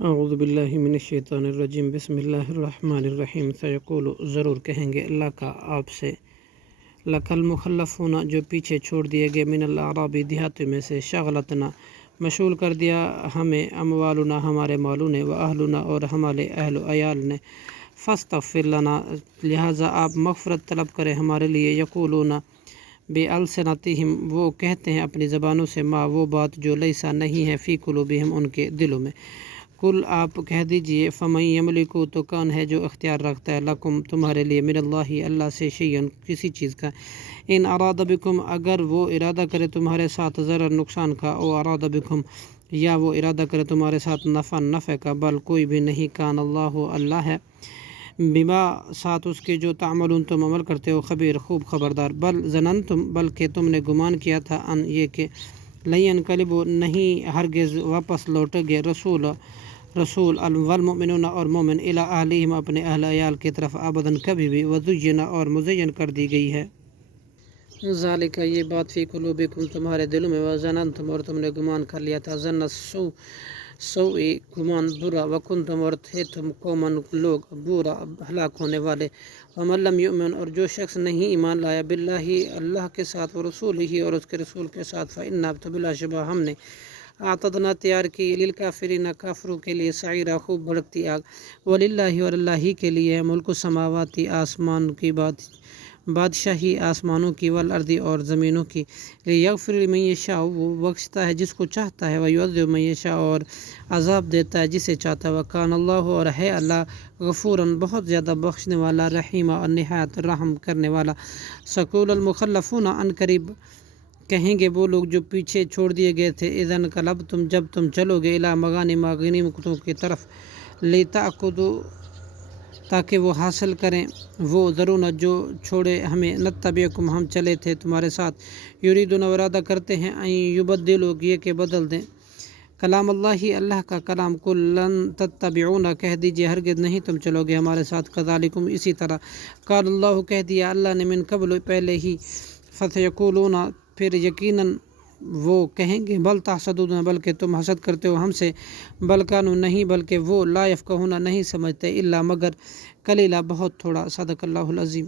اعوذ باللہ من الشیطان الرجیم بسم اللہ الرحمن الرحیم سیقول ضرور کہیں گے اللہ کا آپ سے لکل مخلفون جو پیچھے چھوڑ دیے گئے من الاعراب دیہاتوں میں سے شغلتنا مشغول کر دیا ہمیں اموالنا ہمارے مالوں نے و اہلنا اور ہمارے اہل و عیال نے فاستغفر لنا لہٰذا آپ مغفرت طلب کریں ہمارے لیے یقولون بِأَلْسِنَتِهِمْ وہ کہتے ہیں اپنی زبانوں سے ما وہ بات جو لیسا نہیں ہے فی قلوبہم ان کے دلوں میں کل آپ کہہ دیجئے فمن یملکو تو کون ہے جو اختیار رکھتا ہے لکم تمہارے لیے من اللہ سے شیئن کسی چیز کا ان اراد بکم اگر وہ ارادہ کرے تمہارے ساتھ ضرر نقصان کا او اراد بکم یا وہ ارادہ کرے تمہارے ساتھ نفع کا بل کوئی بھی نہیں کان اللہ ہے بما ساتھ اس کے جو تعملون تم عمل کرتے ہو خبیر خوب خبردار بل ظننتم بلکہ تم نے گمان کیا تھا ان یہ کہ لین قلب نہیں ہرگز واپس لوٹے گے رسول والمؤمنون اور مومن الی اہلہم اپنے اہل عیال کی طرف ابداً کبھی بھی وزین اور مزین کر دی گئی ہے ذالک یہ بات فی قلوبکم تمہارے دلوں میں وظننتم اور تم نے گمان کر لیا تھا ظن سوء گمان برا وکنتم اور تھے تم قومن لوگ برا ہلاک ہونے والے ومن لم یؤمن اور جو شخص نہیں ایمان لایا باللہ اللہ کے ساتھ ورسولہ اور اس کے رسول کے ساتھ فإنا تو بلا شبہ ہم نے اعتدنا تیار کی للکافرین کافروں کے لیے سعیرہ خوب بھڑکتی آگ وللہ اور اللہ ہی کے لیے ملک السماواتی آسمان کی بادشاہی آسمانوں کی والارض اور زمینوں کی لیغفر لمن یشاء وہ بخشتا ہے جس کو چاہتا ہے ویعذب من یشاء اور عذاب دیتا ہے جسے چاہتا ہے وکان اللہ اور ہے اللہ غفوراً بہت زیادہ بخشنے والا رحیمہ اور نہایت رحم کرنے والا سقول المخلفون ان قریب کہیں گے وہ لوگ جو پیچھے چھوڑ دیے گئے تھے اذن قلب تم جب تم چلو گے الی مغانم غنیمتوں کی طرف لتأخذوا تاکہ وہ حاصل کریں وہ ضرور جو چھوڑے ہمیں نتبعکم ہم چلے تھے تمہارے ساتھ یریدون ارادہ کرتے ہیں ان یبدلوا یہ کہ بدل دیں کلام اللہ کا کلام قل لن تتبعونا کہہ دیجئے ہرگز نہیں تم چلو گے ہمارے ساتھ کذالکم اسی طرح قال اللہ کہہ دیا اللہ نے من قبل پہلے ہی فسیقولون پھر یقیناً وہ کہیں گے بل تحسدون بلکہ تم حسد کرتے ہو ہم سے بل کانوا نہیں بلکہ وہ لا یفقہون نہیں سمجھتے الا مگر قلیلا بہت تھوڑا صدق اللہ العظیم